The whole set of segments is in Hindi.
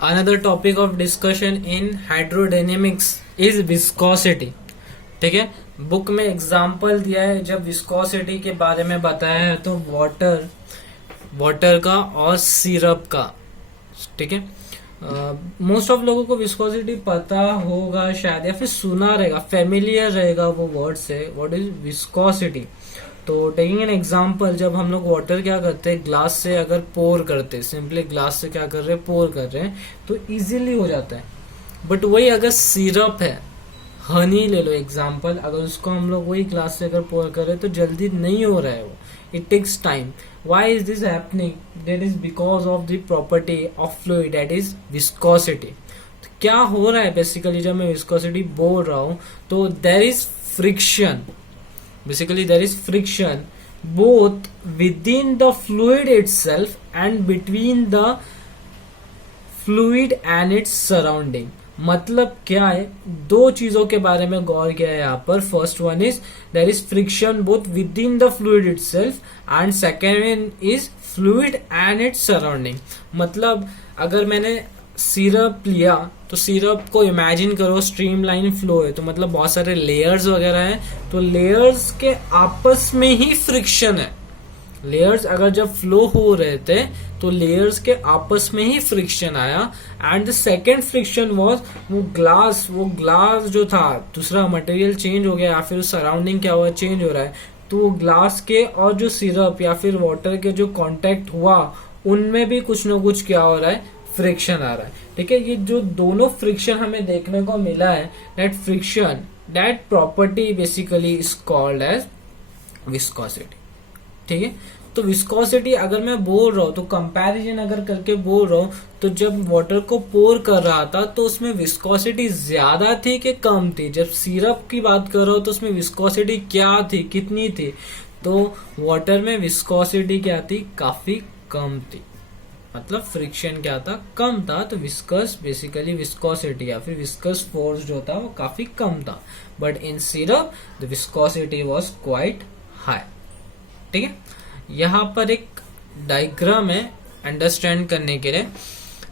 Another topic of discussion in hydrodynamics is viscosity. ठीक है, बुक में एग्जाम्पल दिया है जब विस्कोसिटी के बारे में बताया है तो वाटर का और सिरप का. ठीक है, मोस्ट ऑफ लोगों को विस्कोसिटी पता होगा शायद या फिर सुना रहेगा, फेमिलियर रहेगा वो वर्ड से. What is viscosity? तो टेकिंग एन एग्जाम्पल, जब हम लोग वाटर क्या करते हैं, ग्लास से अगर पोर करते हैं, सिंपली ग्लास से क्या कर रहे हैं, पोर कर रहे हैं, तो इजीली हो जाता है. बट वही अगर सिरप है, हनी ले लो एग्जाम्पल, अगर उसको हम लोग वही ग्लास से अगर पोर कर रहे हैं तो जल्दी नहीं हो रहा है वो. It takes time. Why is this happening? That is because of the property of fluid, that is viscosity. तो क्या हो रहा है बेसिकली जब मैं विस्कोसिटी बोल रहा हूं, तो there is friction. Basically, there is friction both within the fluid itself and between the fluid and its surrounding. मतलब क्या है, दो चीजों के बारे में गौर किया है यहाँ पर. First one is there is friction both with in the fluid itself and second one is fluid and its surrounding. मतलब अगर मैंने सिरप लिया तो सिरप को इमेजिन करो स्ट्रीमलाइन फ्लो है, तो मतलब बहुत सारे लेयर्स वगैरह हैं, तो लेयर्स के आपस में ही फ्रिक्शन है. लेयर्स अगर जब फ्लो हो रहे थे तो लेयर्स के आपस में ही फ्रिक्शन आया. And the second friction was वो ग्लास जो था, दूसरा मटेरियल चेंज हो गया या फिर सराउंडिंग क्या हुआ, चेंज हो रहा है, तो ग्लास के और जो सिरप या फिर वाटर के जो कांटेक्ट हुआ उनमें भी कुछ ना कुछ क्या हो रहा है, फ्रिक्शन आ रहा है. ठीक है, ये जो दोनों फ्रिक्शन हमें देखने को मिला है, that friction, that property basically is called as viscosity. ठीक है, तो विस्कोसिटी अगर मैं बोल रहा हूं तो कंपैरिजन अगर करके बोल रहा हूं, तो जब वाटर को पोर कर रहा था तो उसमें विस्कोसिटी ज्यादा थी कि कम थी. जब सिरप की बात कर रहा हूं तो उसमें विस्कोसिटी क्या थी, कितनी थी, तो वाटर में विस्कोसिटी क्या थी, काफी कम थी. मतलब फ्रिक्शन क्या था, कम था. तो विस्कस बेसिकली विस्कोसिटी या फिर विस्कस फोर्स जो था वो काफी कम था. But in syrup the viscosity was quite high. ठीक है, यहाँ पर एक डायग्राम है अंडरस्टैंड करने के लिए.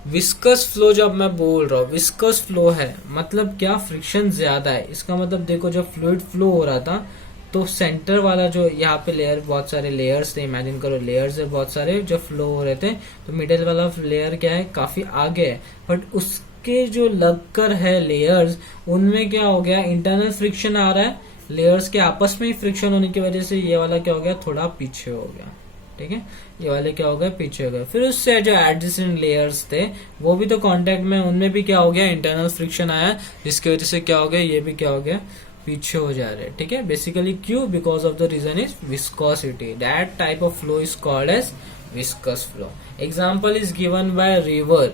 विस्कस फ्लो जब मैं बोल रहा हूँ, विस्कस फ्लो है मतलब क्या, फ्रिक्शन ज्यादा है. इसका मतलब देखो जब फ्लूइड फ्लो हो रहा था तो सेंटर वाला जो यहाँ पे लेयर, बहुत सारे लेयर्स थे, इमेजिन करो लेयर्स है बहुत सारे जो फ्लो हो रहे थे, तो मिडिल वाला लेयर क्या है, काफी आगे है. बट उसके जो लगकर है लेयर्स, उनमें क्या हो गया, इंटरनल फ्रिक्शन आ रहा है. लेयर्स के आपस में ही फ्रिक्शन होने की वजह से ये वाला क्या हो गया, थोड़ा पीछे हो गया. ठीक है, ये वाले क्या हो गया, पीछे हो गए. फिर उससे जो एडजेसेंट लेयर्स थे वो भी तो कांटेक्ट में, उनमें भी क्या हो गया, इंटरनल फ्रिक्शन आया, जिसकी वजह से क्या हो गया, ये भी क्या हो गया, पीछे हो जा रहे. ठीक है, बेसिकली क्यों, because of the reason is viscosity. That type of flow is called as viscous flow. Example is given by river.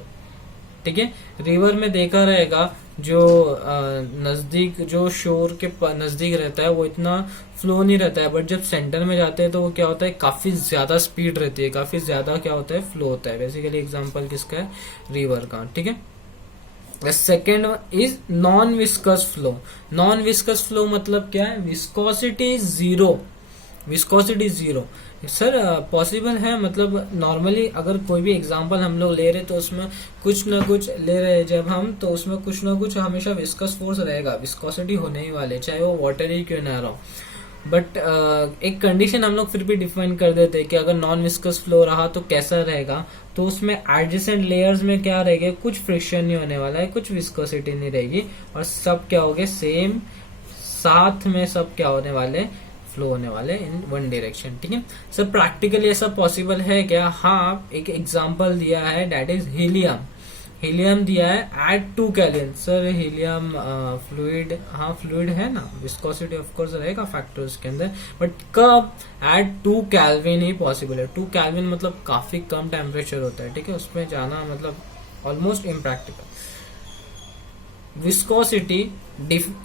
ठीक है, रिवर में देखा रहेगा जो नजदीक, जो शोर के नजदीक रहता है वो इतना फ्लो नहीं रहता है, बट जब सेंटर में जाते हैं तो वो क्या होता है, काफी ज्यादा स्पीड रहती है, काफी ज्यादा क्या होता है, फ्लो होता है. बेसिकली एग्जाम्पल किसका है, रिवर का. ठीक है, second is non viscous flow. Non viscous flow मतलब क्या है, viscosity zero. Viscosity zero sir possible है, मतलब नॉर्मली अगर कोई भी एग्जांपल हम लोग ले रहे तो उसमें कुछ ना कुछ ले रहे हैं जब हम, तो उसमें कुछ ना कुछ हमेशा विस्कस फोर्स रहेगा, विस्कोसिटी होने ही वाले, चाहे वो वाटर ही क्यों ना रहा हो. बट एक कंडीशन हम लोग फिर भी डिफाइन कर देते हैं कि अगर नॉन विस्कस फ्लो रहा तो कैसा रहेगा, तो उसमें एडजेसेंट लेयर्स में क्या रहेगा, कुछ फ्रिक्शन नहीं होने वाला है, कुछ विस्कोसिटी नहीं रहेगी, और सब क्या हो गए, सेम साथ में सब क्या होने वाले, फ्लो होने वाले इन वन डायरेक्शन. ठीक है सर, प्रैक्टिकली ऐसा पॉसिबल है क्या? हाँ, एक एग्जांपल दिया है, दैट इज हीलियम. हीलियम दिया है at 2 kelvin. Sir helium fluid, हाँ फ्लूइड है ना, विस्कोसिटी ऑफ कोर्स रहेगा फैक्टर्स के अंदर, बट कब, एट 2 केल्विन ही पॉसिबल है. 2 केल्विन मतलब काफी कम टेम्परेचर होता है. ठीक है, उसमें जाना मतलब ऑलमोस्ट इम्प्रैक्टिकल. विस्कोसिटी,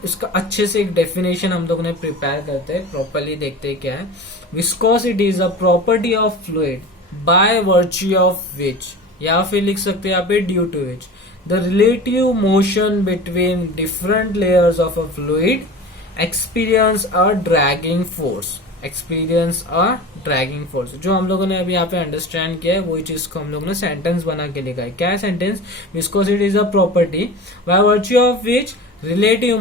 इसका अच्छे से एक डेफिनेशन हम लोग ने प्रिपेयर करते हैं, प्रॉपरली देखते हैं क्या है. Viscosity is a property of fluid by virtue of which, या फिर लिख सकते हैं यहाँ पे due to which the relative motion between different layers of a fluid experience a dragging force. Experience a dragging force. जो हम लोगों ने अभी यहाँ पे अंडरस्टैंड किया है वही चीज को हम लोगों ने सेंटेंस बना के लिखा है। क्या है sentence? Viscosity is a property bye virtue of which relative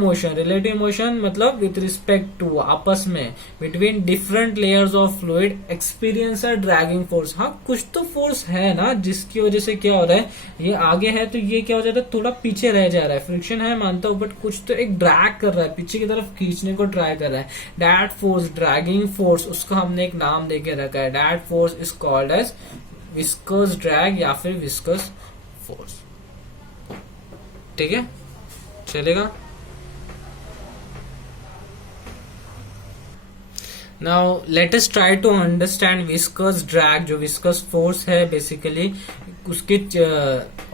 motion मतलब विथ रिस्पेक्ट टू, आपस में, between different layers of fluid experience a dragging force. हाँ, कुछ तो फोर्स है ना जिसकी वजह से क्या हो रहा है, ये आगे है तो ये क्या हो जाता है, थोड़ा पीछे रह जा रहा है। फ्रिक्शन है मानता हूं, बट कुछ तो एक ड्रैग कर रहा है, पीछे की तरफ खींचने को ट्राई कर रहा है। दैट फोर्स, ड्रैगिंग फोर्स, उसका हमने एक नाम देके रखा है। That force is called as viscous drag या फिर विस्कस फोर्स। ठीक है, चलेगा। Now let us try to understand viscous drag. जो विस्कस फोर्स है बेसिकली उसके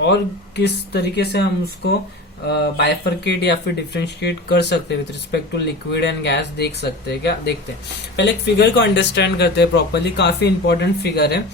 और किस तरीके से हम उसको बाइफरकेट या फिर डिफरेंशिएट कर सकते हैं with respect to liquid and gas, देख सकते हैं क्या? देखते हैं। पहले एक फिगर को अंडरस्टैंड करते हैं प्रॉपरली, काफी इंपॉर्टेंट फिगर है।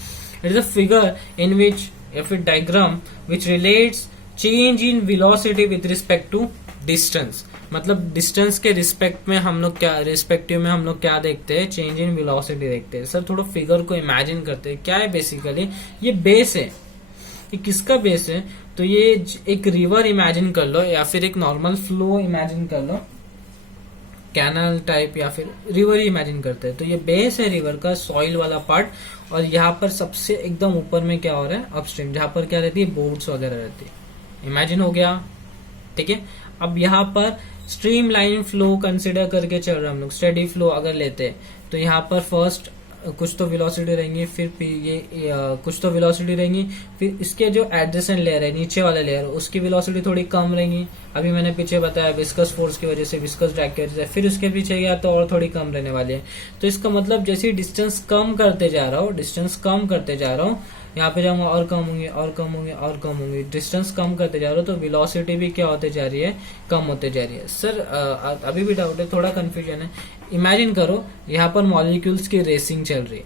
It is a figure in which या फिर diagram which relates change in velocity with respect to distance. मतलब डिस्टेंस के रिस्पेक्ट में हम लोग क्या, रिस्पेक्टिव में हम लोग क्या देखते हैं, चेंज इन वेलोसिटी देखते हैं। सर थोड़ा फिगर को इमेजिन करते हैं। क्या है बेसिकली, ये बेस है। ये किसका बेस है? तो ये एक रिवर इमेजिन कर लो या फिर एक नॉर्मल फ्लो इमेजिन कर लो, कैनल टाइप या फिर रिवर ही इमेजिन करते हैं। तो ये बेस है रिवर का, सॉइल वाला पार्ट, और यहाँ पर सबसे एकदम ऊपर में क्या हो रहा है, अपस्ट्रीम, जहां पर क्या रहती है, बोट्स वगैरह रहती है। इमेजिन हो गया, ठीक है। अब यहाँ पर स्ट्रीम लाइन फ्लो कंसिडर करके चल रहा है हम लोग, स्टेडी फ्लो अगर लेते हैं तो यहाँ पर फर्स्ट कुछ तो वेलोसिटी रहेंगी, फिर ये कुछ तो वेलोसिटी रहेंगी, फिर इसके जो एडजेसेंट लेयर है, नीचे वाला लेयर, उसकी वेलोसिटी थोड़ी कम रहेंगी। अभी मैंने पीछे बताया विस्कस फोर्स की वजह से, विस्कस ड्रैग की वजह से, फिर उसके पीछे गया तो और थोड़ी कम रहने वाली है। तो इसका मतलब जैसे डिस्टेंस कम करते जा रहा हूँ, डिस्टेंस कम करते जा रहा हूँ, यहाँ पे जाऊंगा और कम होंगे और कम होंगे और कम होंगे, डिस्टेंस कम करते जा रहा हूँ, तो वेलोसिटी भी क्या होते जा रही है, कम होते जा रही है। सर अभी भी डाउट है, थोड़ा कंफ्यूजन है। इमेजिन करो यहाँ पर मॉलिक्यूल्स की रेसिंग चल रही है,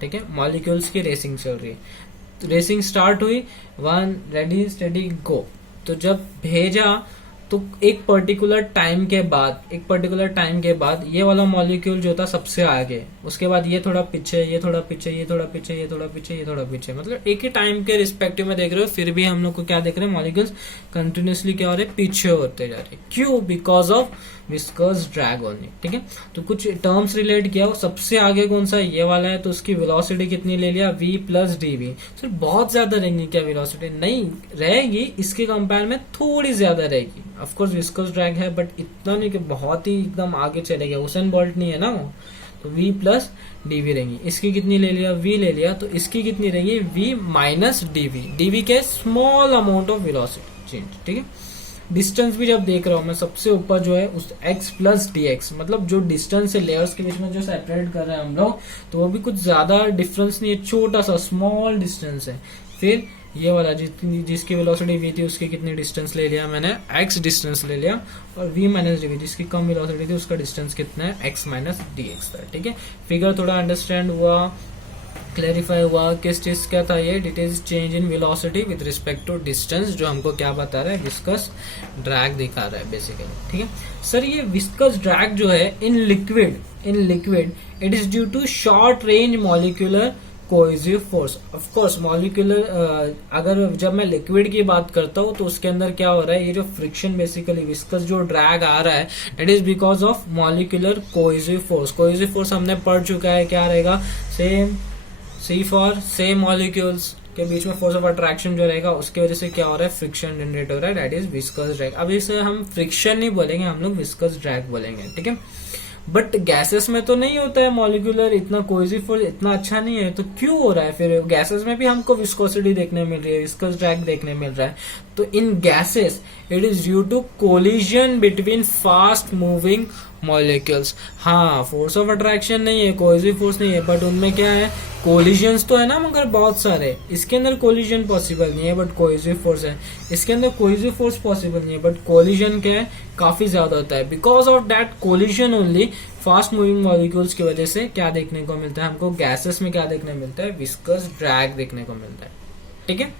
ठीक है, मॉलिक्यूल्स की रेसिंग चल रही है। रेसिंग स्टार्ट हुई, 1 रेडी स्टेडी गो। तो जब भेजा तो एक पर्टिकुलर टाइम के बाद ये वाला मॉलिक्यूल जो था सबसे आगे, उसके बाद ये थोड़ा पीछे, ये थोड़ा पीछे, ये थोड़ा पीछे, ये थोड़ा पीछे, ये थोड़ा पीछे, मतलब एक ही टाइम के रिस्पेक्टिव में देख रहे हो। फिर भी हम लोग को क्या देख रहे हैं, मॉलिक्यूल्स कंटिन्यूसली क्या हो रहे हैं, पीछे होते जा रहे हैं। क्यों? Because of viscous drag only, ठीक है। तो कुछ टर्म्स रिलेट किया, सबसे आगे कौन सा, ये वाला है, तो उसकी वेलोसिटी कितनी ले लिया, v plus D V. Sir बहुत ज्यादा रहेंगी क्या वेलोसिटी? नहीं रहेगी, इसके कंपेयर में थोड़ी ज्यादा रहेगी। ऑफकोर्स विस्कस ड्रैग है, बट इतना नहीं कि बहुत ही एकदम आगे चले गया, हुसैन बोल्ट नहीं है ना वो। तो v प्लस डी वी रहेंगी। इसकी कितनी ले लिया, v ले लिया, तो इसकी कितनी रहेंगी, v minus D V. D V के small amount of velocity change, ठीक है। डिस्टेंस भी जब देख रहा हूं मैं, सबसे ऊपर जो है उस x प्लस डी एक्स, मतलब जो डिस्टेंस है लेयर्स के बीच में जो सेपरेट कर रहे हैं हम लोग, तो वो भी कुछ ज्यादा डिफरेंस नहीं है, छोटा सा स्मॉल डिस्टेंस है। फिर ये वाला जिसकी वेलोसिटी v थी उसकी कितनी डिस्टेंस ले लिया मैंने, x डिस्टेंस ले लिया, और v माइनस डी वी जिसकी कम वेलोसिटी थी उसका डिस्टेंस कितना है, x माइनस डी एक्स था, ठीक है। फिगर थोड़ा अंडरस्टैंड हुआ, क्लैरिफाई हुआ किस चीज क्या था ये, details change in velocity with respect to distance, जो हमको क्या बता रहा है, विस्कस ड्रैग दिखा रहा है बेसिकली, ठीक है। सर ये विस्कस ड्रैग जो है in liquid it is due to short range molecular cohesive force. Of course molecular, अगर जब मैं लिक्विड की बात करता हूँ तो उसके अंदर क्या हो रहा है, ये जो फ्रिक्शन बेसिकली विस्कस जो ड्रैग आ रहा है, it is because of molecular cohesive force. Cohesive force हमने पढ़ चुका है, क्या रहेगा, same see for same molecules के बीच में फोर्स ऑफ अट्रैक्शन जो रहेगा, उसकी वजह से क्या हो रहा है, फ्रिक्शन जनरेट हो रहा है, दैट इज विस्कस ड्रैग। अब इसे हम फ्रिक्शन नहीं बोलेंगे, हम लोग विस्कस ड्रैग बोलेंगे, ठीक है। बट गैसेस में तो नहीं होता है मॉलिक्यूलर, इतना कोहेसिव फोर्स इतना अच्छा नहीं है, तो क्यों हो रहा है फिर? गैसेस में भी हमको विस्कोसिटी देखने मिल रही है, विस्कस ड्रैग देखने मिल रहा है। तो in gases it is due to collision between fast moving molecules. हाँ, फोर्स ऑफ अट्रैक्शन नहीं है, कोहेसिव फोर्स नहीं है, बट उनमें क्या है, कोलिजन्स तो है ना, मगर बहुत सारे। इसके अंदर कोलिजन पॉसिबल नहीं है, बट कोहेसिव फोर्स है। इसके अंदर कोहेसिव फोर्स पॉसिबल नहीं है, बट कोलिजन क्या है, काफी ज्यादा होता है। Because of that collision only, fast moving molecules की वजह से क्या देखने को मिलता है हमको, गैसेस में क्या देखने मिलता है, विस्कस ड्रैग देखने को मिलता है, ठीक है।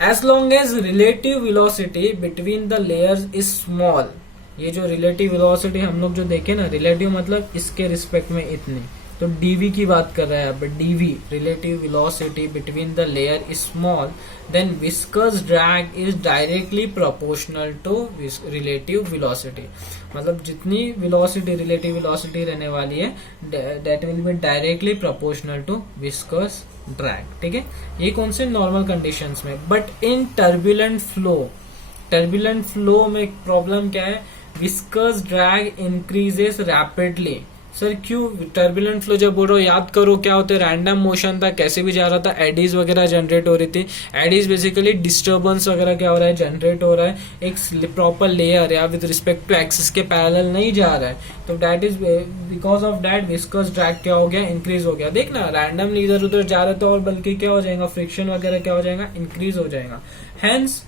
As long as relative velocity between the layers is small, ये जो रिलेटिव वेलोसिटी हम लोग जो देखे ना, रिलेटिव मतलब इसके रिस्पेक्ट में इतनी, तो डीवी की बात कर रहा है अब, D V relative velocity between the layer is small, then viscous drag is directly proportional to relative velocity. मतलब जितनी वेलोसिटी रिलेटिव वेलोसिटी रहने वाली है that will be directly proportional to viscous drag, ठीक है। ये कौन से नॉर्मल कंडीशंस में, बट इन टर्बुलेंट फ्लो में प्रॉब्लम क्या है, viscous drag increases rapidly. Sir क्यों? टर्बुलेंट फ्लो जब बोल रहा हूँ याद करो क्या होता है, रैंडम मोशन था, कैसे भी जा रहा था, एडीज वगैरह जनरेट हो रही थी। एडीज बेसिकली डिस्टर्बेंस वगैरह क्या हो रहा है, जनरेट हो रहा है, एक प्रॉपर लेयर या विद रिस्पेक्ट टू एक्सिस के पैरेलल नहीं जा रहा है, तो that is because of that viscous drag क्या हो गया, इंक्रीज हो गया। देखना रैंडमली इधर उधर जा रहे तो और बल्कि क्या हो जाएगा, फ्रिक्शन वगैरह क्या हो जाएगा, इंक्रीज हो जाएगा। हेंस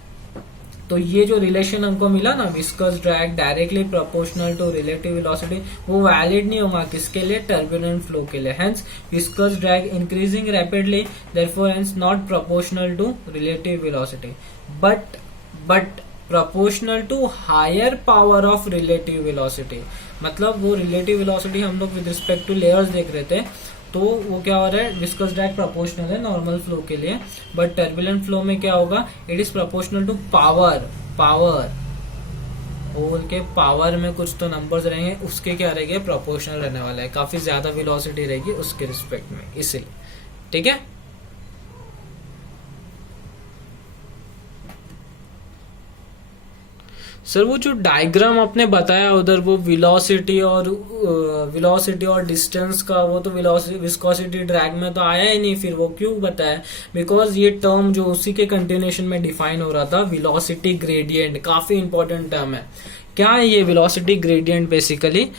तो ये जो रिलेशन हमको मिला ना, viscous drag directly proportional to relative velocity, वो वैलिड नहीं होगा किसके लिए, टर्बुलेंट फ्लो के लिए। Hence viscous drag increasing rapidly, therefore hence not proportional to relative velocity, but proportional to higher power of relative velocity. मतलब वो रिलेटिव वेलोसिटी हम लोग विद रिस्पेक्ट टू लेयर्स देख रहे थे, तो वो क्या हो रहा है, विस्कस ड्रैग प्रोपोर्शनल है नॉर्मल फ्लो के लिए, बट टर्बुलेंट फ्लो में क्या होगा, it is proportional to power whole के पावर में कुछ तो नंबर्स रहेंगे, उसके क्या रहेंगे, प्रोपोर्शनल रहने वाला है, काफी ज्यादा वेलोसिटी रहेगी उसके रिस्पेक्ट में, इसलिए, ठीक है। सर वो जो डायग्राम आपने बताया उधर, वो वेलोसिटी और डिस्टेंस का, वो तो विस्कोसिटी ड्रैग में तो आया ही नहीं, फिर वो क्यों बताया? बिकॉज ये टर्म जो उसी के कंटिन्यूएशन में डिफाइन हो रहा था, वेलोसिटी ग्रेडियंट, काफी इंपॉर्टेंट टर्म है। क्या है ये velocity gradient? Basically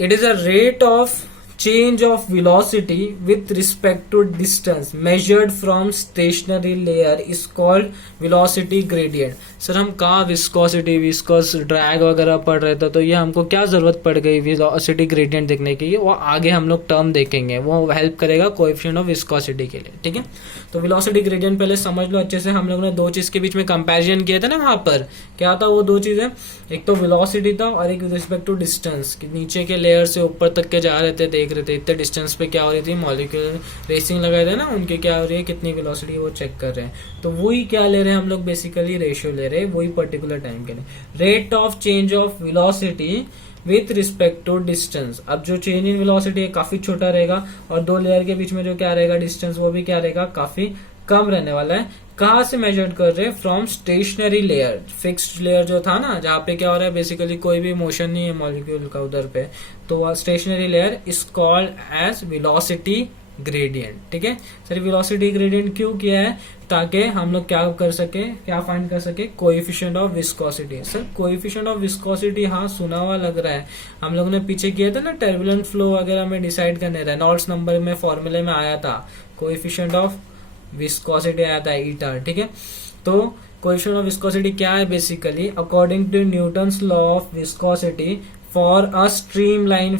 it is a rate of change of velocity with respect to distance measured from stationary layer is called velocity gradient। Sir हम कहा विस्कोसिटी, विस्कस ड्रैग वगैरह पढ़ रहे थे, तो ये हमको क्या जरूरत पड़ गई वेलोसिटी ग्रेडियंट देखने की? वो आगे हम लोग टर्म देखेंगे, वो हेल्प करेगा कोएफिशिएंट ऑफ विस्कोसिटी के लिए, ठीक है। तो वेलोसिटी ग्रेडियंट पहले समझ लो अच्छे से। हम लोग ने दो चीज के बीच में कंपैरिजन किया था ना, वहां पर क्या था, वो दो चीजें, एक तो वेलोसिटी था और एक रिस्पेक्ट टू डिस्टेंस, नीचे के लेयर से ऊपर तक के जा रहे थे, देख रहे थे इतने डिस्टेंस पे क्या हो रही थी, मॉलिक्यूलर रेसिंग लगाए थे ना, उनकी क्या हो रही है, कितनी वेलोसिटी वो चेक कर रहे हैं। तो वही क्या ले रहे हैं हम लोग, बेसिकली रेशियो ले रहे हैं वही पर्टिकुलर टाइम के लिए, rate of change of velocity with respect to distance. अब जो चेंज इन वेलोसिटी है काफी छोटा रहेगा, और दो लेयर के बीच में जो क्या रहेगा डिस्टेंस, वो भी क्या रहेगा, काफी कम रहने वाला है। कहाँ से मेजर कर रहे हैं? From stationary layer, fixed layer जो था ना, जहाँ पे क्या हो रहा है, बेसिकली कोई भी मोशन नहीं है मॉलिक्यूल का उधर पे, तो stationary layer is called as velocity gradient, ठीक है। सर वेलोसिटी ग्रेडियंट क्यों किया है? ताकि हम लोग क्या कर सके, क्या फाइंड कर सके, coefficient of viscosity. Sir coefficient of viscosity, हाँ सुना हुआ लग रहा है, हम लोग ने पीछे किया था ना टर्बुलेंट फ्लो वगैरह में डिसाइड करने, रेनॉल्ड्स नंबर में फॉर्मूले में आया था, कोएफिशिएंट ऑफ विस्कोसिटी आया था ईटा, ठीक है। तो कोएफिशिएंट ऑफ विस्कोसिटी क्या है? Basically according to Newton's law of viscosity for a streamline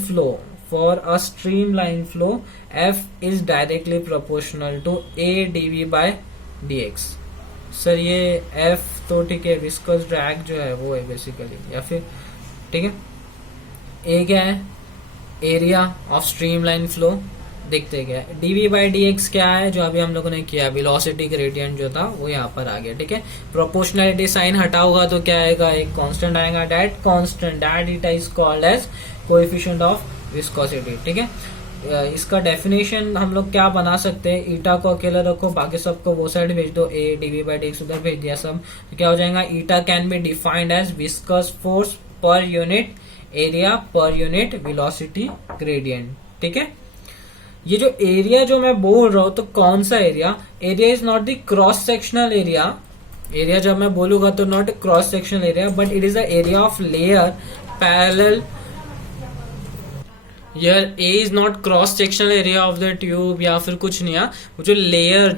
flow F is directly proportional to a dv by dx। Sir ये F तो ठीक है, विस्कस ड्रैग जो है वो है बेसिकली, या फिर ठीक है, A क्या है, एरिया ऑफ स्ट्रीमलाइन फ्लो, देखते क्या है, dv by dx क्या है, जो अभी हम लोगों ने किया वेलोसिटी ग्रेडियंट जो था वो यहाँ पर आ गया, ठीक है। प्रोपोर्शनलिटी साइन हटाओगा तो क्या आएगा, एक कांस्टेंट आएगा, that it is called as coefficient of viscosity, ठीक है। इसका डेफिनेशन हम लोग क्या बना सकते हैं, ईटा को अकेला रखो, बाकी सबको वो साइड भेज दो, A DV by D X उधर भेज दिया सब, तो क्या हो जाएगा, eta can be defined as viscous force per unit area per unit velocity gradient, ठीक है। ये जो एरिया जो मैं बोल रहा हूं, तो कौन सा area, area is not the cross sectional area जब मैं बोलूंगा तो not cross sectional area, but it is the area of layer parallel. यार A is not cross sectional area of the tube या फिर कुछ नहीं है, वो जो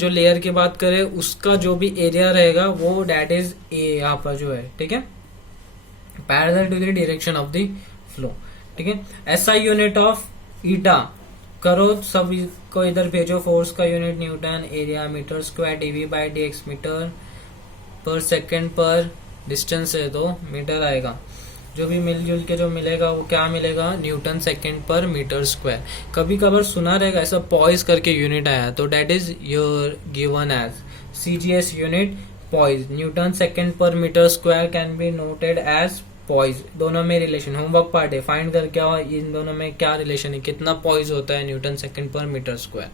लेयर की बात करें उसका जो भी एरिया रहेगा वो डेट इज ए यहाँ पर जो है, ठीक है, parallel to the direction of the flow, ठीक है। ऐसा यूनिट ऑफ ईटा करो, सब को इधर भेजो, फोर्स का unit newton, area metre square, D V by D X metre per second per distance है तो मीटर आएगा, जो भी मिलजुल के जो मिलेगा वो क्या मिलेगा, Newton second per metre square. कभी कभार सुना रहेगा ऐसा पॉइज करके यूनिट आया, तो that is your given as CGS unit poise. Newton second per metre square can be noted as poise. दोनों में रिलेशन, होमवर्क पार्ट है, फाइंड करके आओ इन दोनों में क्या रिलेशन है, कितना पॉइज होता है Newton second per metre square.